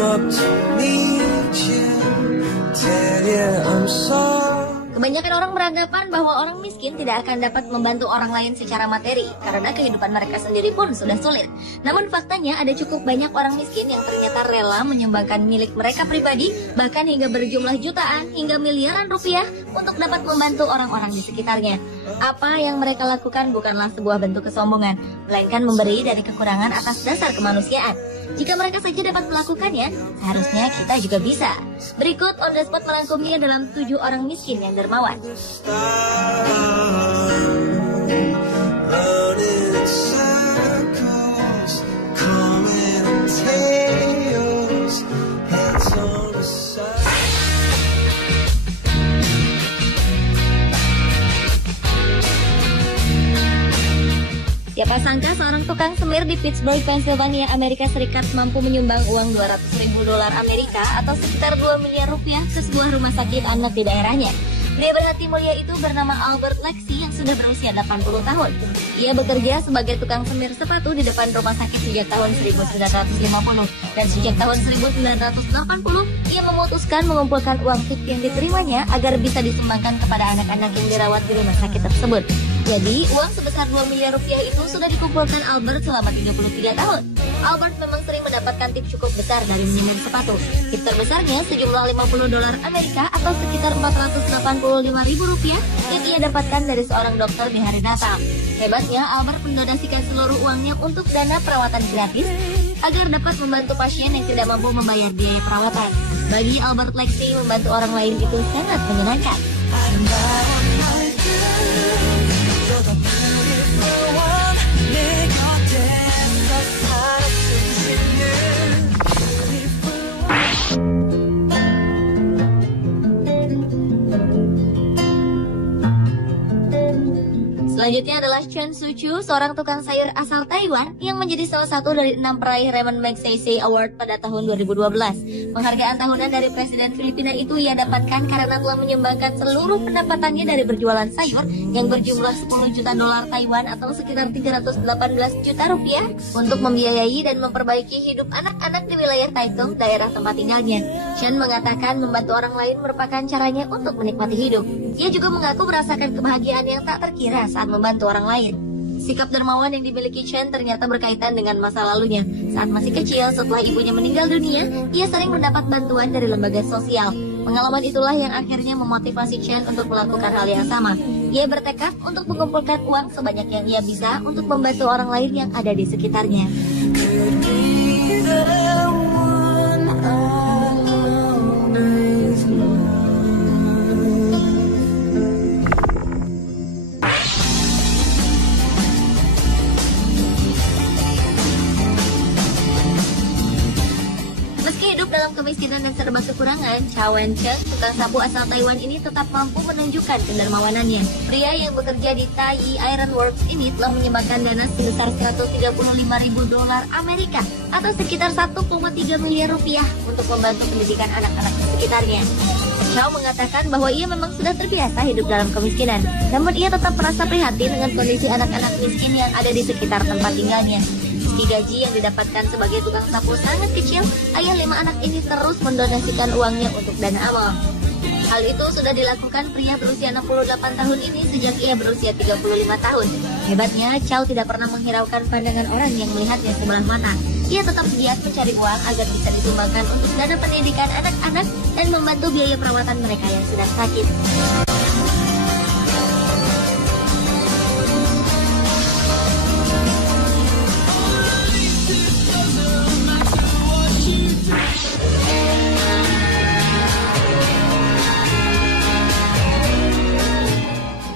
up to meet you, tell you I'm sorry. Kebanyakan orang beranggapan bahwa orang miskin tidak akan dapat membantu orang lain secara materi karena kehidupan mereka sendiri pun sudah sulit. Namun faktanya ada cukup banyak orang miskin yang ternyata rela menyumbangkan milik mereka pribadi, bahkan hingga berjumlah jutaan hingga miliaran rupiah untuk dapat membantu orang-orang di sekitarnya. Apa yang mereka lakukan bukanlah sebuah bentuk kesombongan, melainkan memberi dari kekurangan atas dasar kemanusiaan. Jika mereka saja dapat melakukannya, seharusnya kita juga bisa. Berikut On The Spot merangkumnya dalam 7 orang miskin yang dermawan. Siapa sangka seorang tukang semir di Pittsburgh, Pennsylvania, Amerika Serikat mampu menyumbang uang $200.000 Amerika atau sekitar 2 miliar rupiah ke sebuah rumah sakit anak di daerahnya. Pria berhati mulia itu bernama Albert Lexie yang sudah berusia 80 tahun. Ia bekerja sebagai tukang semir sepatu di depan rumah sakit sejak tahun 1950 dan sejak tahun 1980 ia memutuskan mengumpulkan uang tip yang diterimanya agar bisa disumbangkan kepada anak-anak yang dirawat di rumah sakit tersebut. Jadi, uang sebesar 2 miliar rupiah itu sudah dikumpulkan Albert selama 33 tahun. Albert memang sering mendapatkan tip cukup besar dari menyimpan sepatu. Tip terbesarnya sejumlah $50 Amerika atau sekitar 485.000 rupiah yang ia dapatkan dari seorang dokter di hari Natal. Hebatnya, Albert mendonasikan seluruh uangnya untuk dana perawatan gratis agar dapat membantu pasien yang tidak mampu membayar biaya perawatan. Bagi Albert Lexie, membantu orang lain itu sangat menyenangkan. Selanjutnya adalah Chen Suchu, seorang tukang sayur asal Taiwan yang menjadi salah satu dari 6 peraih Raymond Magsaysay Award pada tahun 2012. Penghargaan tahunan dari Presiden Filipina itu ia dapatkan karena telah menyumbangkan seluruh pendapatannya dari berjualan sayur yang berjumlah $10 juta Taiwan atau sekitar 318 juta rupiah untuk membiayai dan memperbaiki hidup anak-anak di wilayah Taitung, daerah tempat tinggalnya. Chen mengatakan membantu orang lain merupakan caranya untuk menikmati hidup. Ia juga mengaku merasakan kebahagiaan yang tak terkira saat membantu orang lain. Sikap dermawan yang dimiliki Chen ternyata berkaitan dengan masa lalunya. Saat masih kecil, setelah ibunya meninggal dunia, ia sering mendapat bantuan dari lembaga sosial. Pengalaman itulah yang akhirnya memotivasi Chen untuk melakukan hal yang sama. Ia bertekad untuk mengumpulkan uang sebanyak yang ia bisa untuk membantu orang lain yang ada di sekitarnya. Dalam kemiskinan dan serba kekurangan, Chow Wen-cheng, tukang sapu asal Taiwan ini tetap mampu menunjukkan kedermawanannya. Pria yang bekerja di Tayi Iron Works ini telah menyumbangkan dana sebesar $135.000 Amerika atau sekitar 1,3 miliar rupiah untuk membantu pendidikan anak-anak di sekitarnya. Chow mengatakan bahwa ia memang sudah terbiasa hidup dalam kemiskinan, namun ia tetap merasa prihatin dengan kondisi anak-anak miskin yang ada di sekitar tempat tinggalnya. Meski gaji yang didapatkan sebagai tukang sapu sangat kecil, ayah 5 anak ini terus mendonasikan uangnya untuk dana amal. Hal itu sudah dilakukan pria berusia 68 tahun ini sejak ia berusia 35 tahun. Hebatnya, Chow tidak pernah menghiraukan pandangan orang yang melihatnya sebelah mata. Ia tetap giat mencari uang agar bisa disumbangkan untuk dana pendidikan anak-anak dan membantu biaya perawatan mereka yang sedang sakit.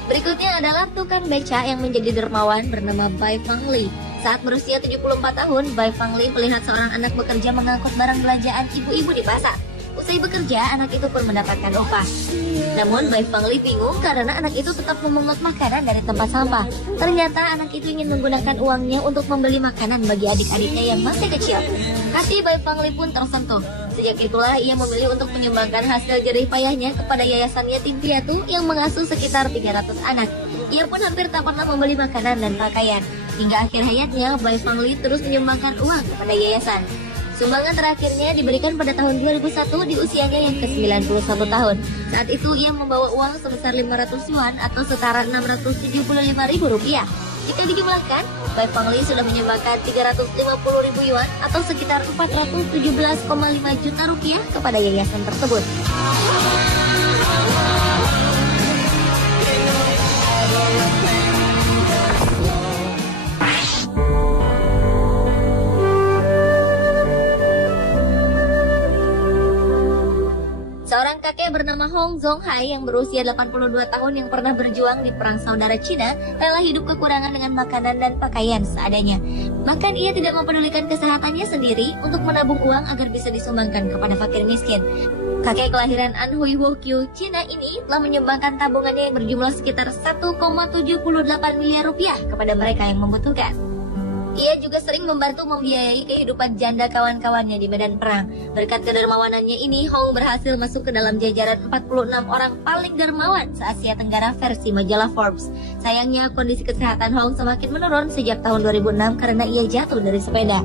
Berikutnya adalah tukang beca yang menjadi dermawan bernama Bai Fangli. Saat berusia 74 tahun, Bai Fangli melihat seorang anak bekerja mengangkut barang belanjaan ibu-ibu di pasar. Usai bekerja, anak itu pun mendapatkan upah. Namun, Bai Fangli bingung karena anak itu tetap memungut makanan dari tempat sampah. Ternyata anak itu ingin menggunakan uangnya untuk membeli makanan bagi adik-adiknya yang masih kecil. Hati Bai Fangli pun tersentuh. Sejak itulah ia memilih untuk menyumbangkan hasil jerih payahnya kepada yayasan yatim piatu yang mengasuh sekitar 300 anak. Ia pun hampir tak pernah membeli makanan dan pakaian. Hingga akhir hayatnya, Bai Fangli terus menyumbangkan uang kepada yayasan. Sumbangan terakhirnya diberikan pada tahun 2001 di usianya yang ke-91 tahun. Saat itu ia membawa uang sebesar 500 yuan atau setara 675.000 rupiah. Jika dijumlahkan, Bai Fangli sudah menyumbangkan 350.000 yuan atau sekitar 417,5 juta rupiah kepada yayasan tersebut. Seorang kakek bernama Hong Zonghai yang berusia 82 tahun yang pernah berjuang di Perang Saudara Cina rela hidup kekurangan dengan makanan dan pakaian seadanya. Bahkan ia tidak mempedulikan kesehatannya sendiri untuk menabung uang agar bisa disumbangkan kepada fakir miskin. Kakek kelahiran Anhui Wokyu, Cina ini telah menyumbangkan tabungannya yang berjumlah sekitar 1,78 miliar rupiah kepada mereka yang membutuhkan. Ia juga sering membantu membiayai kehidupan janda kawan-kawannya di medan perang. Berkat kedermawanannya ini, Hong berhasil masuk ke dalam jajaran 46 orang paling dermawan se-Asia Tenggara versi majalah Forbes. Sayangnya, kondisi kesehatan Hong semakin menurun sejak tahun 2006 karena ia jatuh dari sepeda.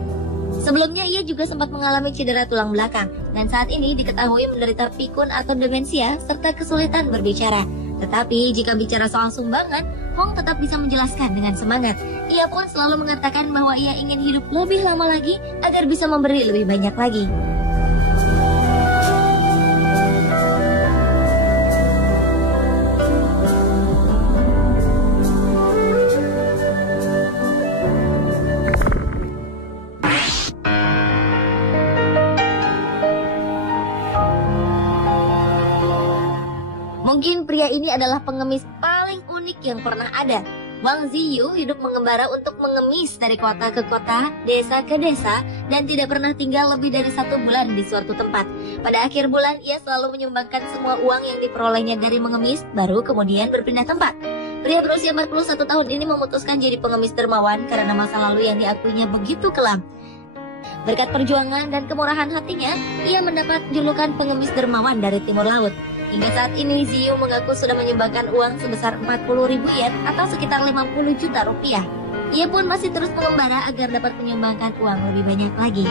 Sebelumnya, ia juga sempat mengalami cedera tulang belakang, dan saat ini diketahui menderita pikun atau demensia serta kesulitan berbicara. Tetapi jika bicara soal sumbangan, Hong tetap bisa menjelaskan dengan semangat. Ia pun selalu mengatakan bahwa ia ingin hidup lebih lama lagi agar bisa memberi lebih banyak lagi. Mungkin pria ini adalah pengemis paling unik yang pernah ada. Wang Ziyu hidup mengembara untuk mengemis dari kota ke kota, desa ke desa, dan tidak pernah tinggal lebih dari 1 bulan di suatu tempat. Pada akhir bulan, ia selalu menyumbangkan semua uang yang diperolehnya dari mengemis, baru kemudian berpindah tempat. Pria berusia 41 tahun ini memutuskan jadi pengemis dermawan karena masa lalu yang diakuinya begitu kelam. Berkat perjuangan dan kemurahan hatinya, ia mendapat julukan pengemis dermawan dari Timur Laut. Hingga saat ini, Ziyu mengaku sudah menyumbangkan uang sebesar 40.000 yen atau sekitar 50 juta rupiah. Ia pun masih terus mengembara agar dapat menyumbangkan uang lebih banyak lagi.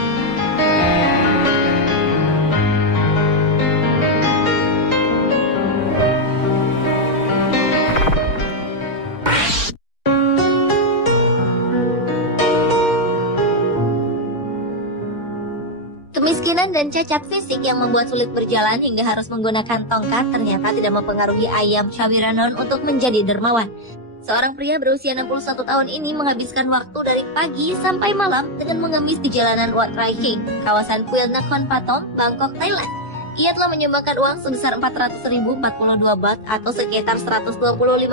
Kemiskinan dan cacat fisik yang membuat sulit berjalan hingga harus menggunakan tongkat ternyata tidak mempengaruhi Ayam Chawiranon untuk menjadi dermawan. Seorang pria berusia 61 tahun ini menghabiskan waktu dari pagi sampai malam dengan mengemis di jalanan Wat Rai King, kawasan kuil Nakhon Pathom, Bangkok, Thailand. Ia telah menyumbangkan uang sebesar 400.042 baht atau sekitar 125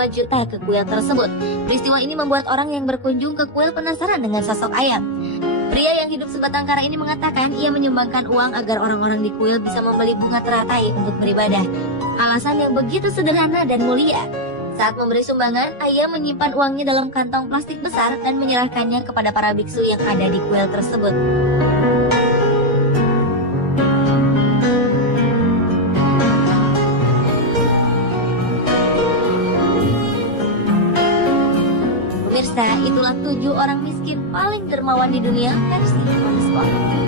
juta ke kuil tersebut. Peristiwa ini membuat orang yang berkunjung ke kuil penasaran dengan sosok Ayam. Pria yang hidup sebatang kara ini mengatakan ia menyumbangkan uang agar orang-orang di kuil bisa membeli bunga teratai untuk beribadah. Alasan yang begitu sederhana dan mulia. Saat memberi sumbangan, Ayam menyimpan uangnya dalam kantong plastik besar dan menyerahkannya kepada para biksu yang ada di kuil tersebut. Pemirsa, itulah 7 orang miskin paling dermawan di dunia versi Forbes.